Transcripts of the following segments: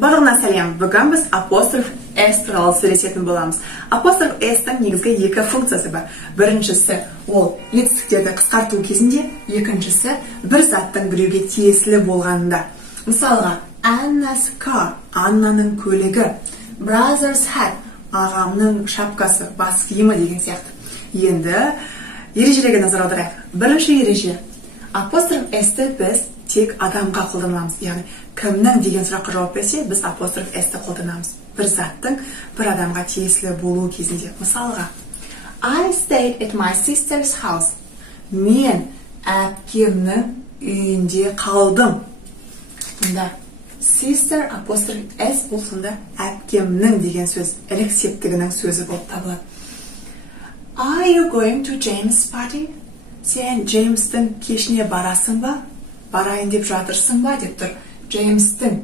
Барлығына сәлем. Бүгін біз апостроф S туралы сөйлесетін боламыз. Апостроф S-тің негізгі екі функциясы бар. Біріншісі ол етістіктерді қысқарту кезінде, екіншісі бір заттың біреуге тиесілі болғанында. Мысалға, Anna's car, Аннаның көлігі, brother's hat, ағамның шапкасы, бас киімі деген сияқты. Енді ережелерге назар аударайық. Бірінші ереже. Апостроф S-ті біз тек адамға қолданамыз. Яғни, кімнің деген сұраққа жауап берсе, біз апостроф S-ті қолданамыз. Бір заттың бір адамға тиесілі болуы кезінде. Мысалға, I stayed at my sister's house. Мен әпкемнің үйінде қалдым. Бұнда sister апостроф S бұл сонда әпкемнің деген сөз, ілік септігінің сөзі болып табылады. Are you going to James' party? Сен Джеймстің кешіне барасың ба? Барайын деп жатырсың ба? Деп тұр. Джеймстің.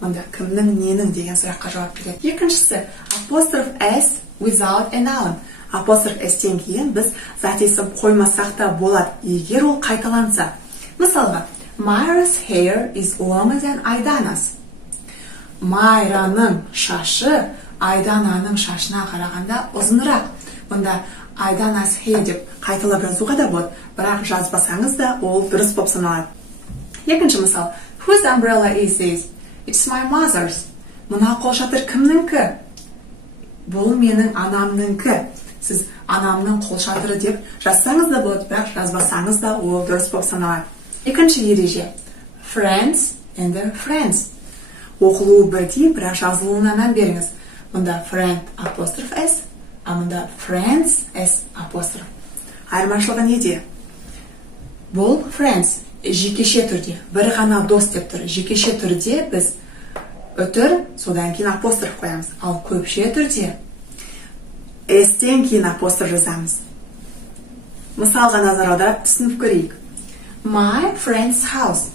Мұнда кімнің, ненің деген сұраққа жауап береді. Екіншісі, апостроф S without a noun. Апостроф S-тен кейін біз зат есім қоймасақ та болады, егер ол қайталанса. Мысалға, Myra's hair is longer than Айдана's. Майраның шашы Айдананың шашына қарағанда ұзынырақ. Мұнда Айдана's hair деп қайталап жазуға да болады, бірақ жазбасаңыз да ол дұрыс болып саналады. Екінші мысал, Whose umbrella is this? It's my mother's. Мына қолшатыр кімніңкі? Бұл менің анамныңкі. Сіз анамның қолшатыры деп жазсаңыз да болады, бірақ жазбасаңыз да ол дұрыс болып саналады. Екінші ереже, Friends and friends. Оқылуы бірдей, бірақ жазылуына мән беріңіз. Мұнда friend апостроф S, а мұнда friends S апостроф. Айырмашылығы неде? Бұл friends жекеше түрде, бір ғана дос деп тұр. Жекеше түрде біз үтір, содан кейін апостроф қоямыз. Ал көпше түрде S-тен кейін апостроф жазамыз. Мысалға назар аударып түсініп көрейік. My friend's house.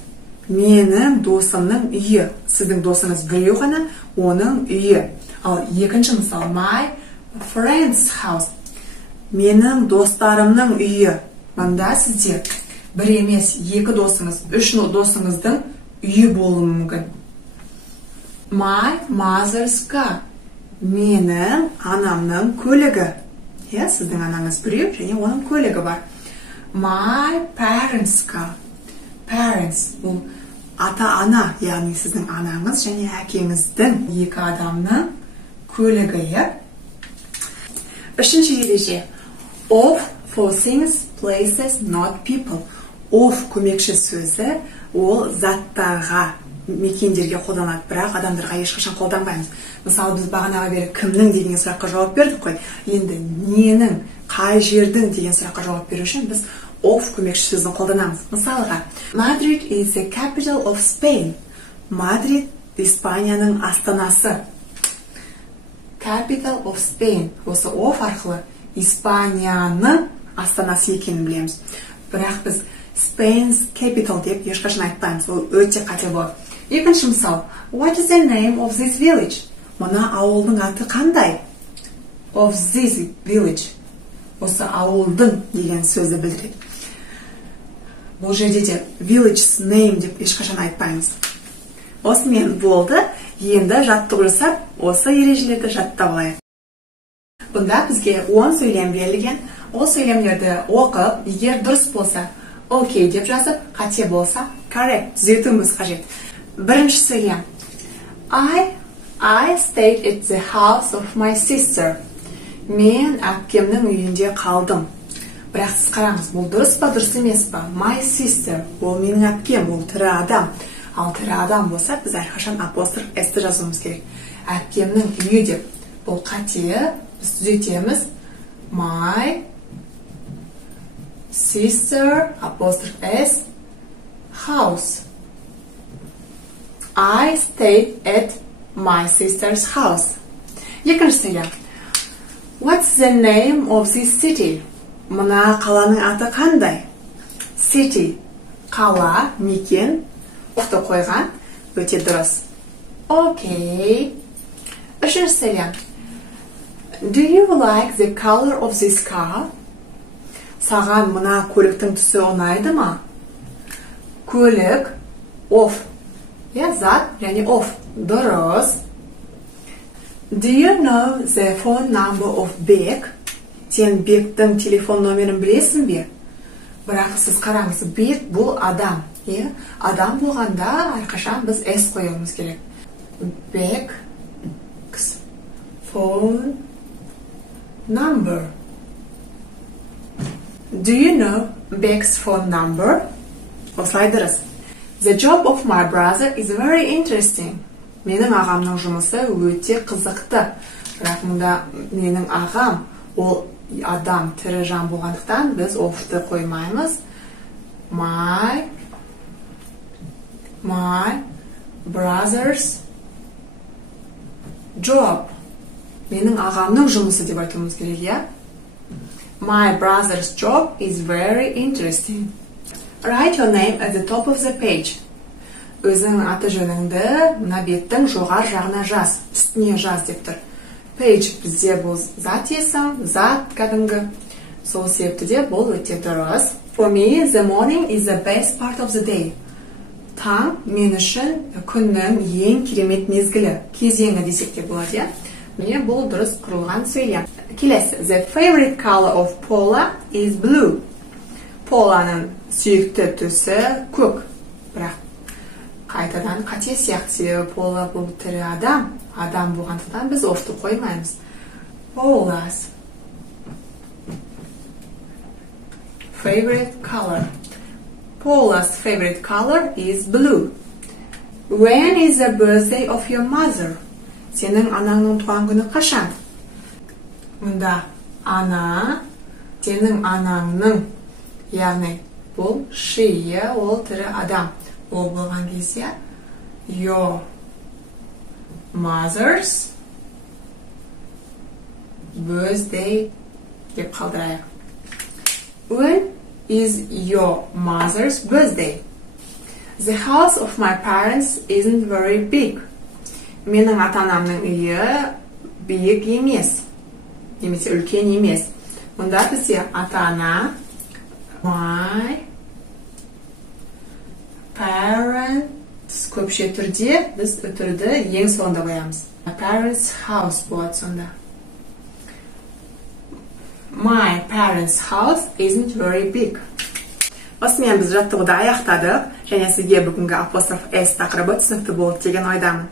Менің досымның үйі. Сіздің досыңыз біреу ғана, оның үйі. Ал екінші мысал, my friend's house. Менің достарымның үйі. Мұнда сізде бір емес, екі досыңыз, үш досыңыздың үйі болуы мүмкін. My mother's car. Менің анамның көлігі. Сіздің анаңыз біреу, және оның көлігі бар. My parents' car. Parents, бұл ата-ана, яғни сіздің анаңыз және әкеңіздің екі адамның көлігі. Үшінші ереже. Of for things, places, not people. Of көмекші сөзі, ол заттарға, мекендерге қолданады, бірақ адамдарға ешқашан қолданбаймыз. Мысалы, біз бағанаға бері кімнің деген сұраққа жауап бердік қой. Енді ненің, қай жердің деген сұраққа жауап беру үшін біз of көмекші сөзін қолданамыз. Мысалға, Madrid is the capital of Spain. Мадрид Испанияның астанасы. Capital of Spain. Осы of арқылы Испанияның астанасы екенін білеміз. Бірақ біз Spain's capital деп ешқашан айтпаймыз. Ол өте қате болады. Екінші мысал, What is the name of this village? Мұна ауылдың аты қандай? Of this village. Осы ауылдың деген сөзді білдіреді. Бұл жерде де village's name деп ешқашан айтпаймыз. Осымен болды. Енді жаттығу жасап, осы ережелерді жаттап алайық. Бұнда бізге 10 сөйлем берілген. Ол сөйлемдерді оқып, егер дұрыс болса, окей деп жазып, қате болса, correct, түзетуіміз қажет. Бірінші сөйлем. I stayed at the house of my sister. Мен әпкемнің үйінде қалдым. Бірақ сіз қараңыз, бұл дұрыс па, дұрыс емес па? My sister, ол менің әпкем, ол тірі адам. Ал тірі адам болса, біз әрқашан апостроф S-ті жазуымыз керек. Әпкемнің үйі деп, бұл қате, біз түзетеміз. My sister, апостроф S, house. I stayed at my sister's house. Екінші сөйлем. What's the name of this city? Мына қаланың аты қандай? City. Қала, мекен. Оқты қойған. Өте дұрыс. Окей. Үшінші сөйлем. Do you like the color of this car? Саған мына көліктің түсі ұнайды ма? Көлік, of. Зат және of. Дұрыс. Do you know the phone number of Beck? Сен Бектің телефон номерін білесің бе? Бірақ сіз қараңыз, Бек бұл адам. Адам болғанда әрқашан біз S қоюымыз керек. Beck's phone number. Do you know Beck's phone number? Осылай дұрыс. The job of my brother is very interesting. Менің ағамның жұмысы өте қызықты. Бірақ мұнда менің ағам, ол адам, тірі жан болғандықтан біз of'ты қоймаймыз. My brother's job. Менің ағамның жұмысы деп айтуымыз керек, My brother's job is very interesting. Write your name at the top of the page. Өзіңнің аты жөніңді мына беттің жоғар жағына жаз, үстіне жаз деп тұр. Page бізде бұл зат есім, зат кәдімгі. Сол себепті де бұл өте дұрыс. For me, the morning is the best part of the day. Таң мен үшін күннің ең керемет мезгілі, кезеңі десек те болады, Міне бұл дұрыс құрылған сөйлем. Келесі. The favorite color of Paula is blue. Paula'ның сүйікті түсі көк. Бірақ қайтадан қате сияқты, Paula бұл тірі адам. Адам болғандықтан біз of'ты қоймаймыз. Paula's favorite color. Paula's favorite color is blue. When is the birthday of your mother? Сенің анаңның туған күні қашан? Мұнда ана, сенің анаңның, яғни бұл she, ол тірі адам. Ол болған кезде your mother's birthday деп қалдырайық. When is your mother's birthday? The house of my parents isn't very big. Менің ата-анамның үйі биік емес, немесе үлкен емес. Мұнда бізде ата-ана, my parents көпше түрде біз үтірді ең соңында қоямыз. My parents' house болады сонда. My parents' house isn't very big. Осымен біз жаттығуды аяқтадық, және сізге бүгінгі апостроф S тақырыбы түсінікті болды деген ойдамын.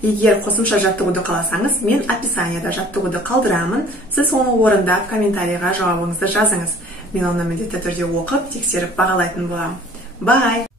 Егер қосымша жаттығуды қаласаңыз, мен описанияда жаттығуды қалдырамын. Сіз оны орындап, комментарийға жауабыңызды жазыңыз. Мен оны міндетті түрде оқып, тексеріп бағалайтын боламын. Bye!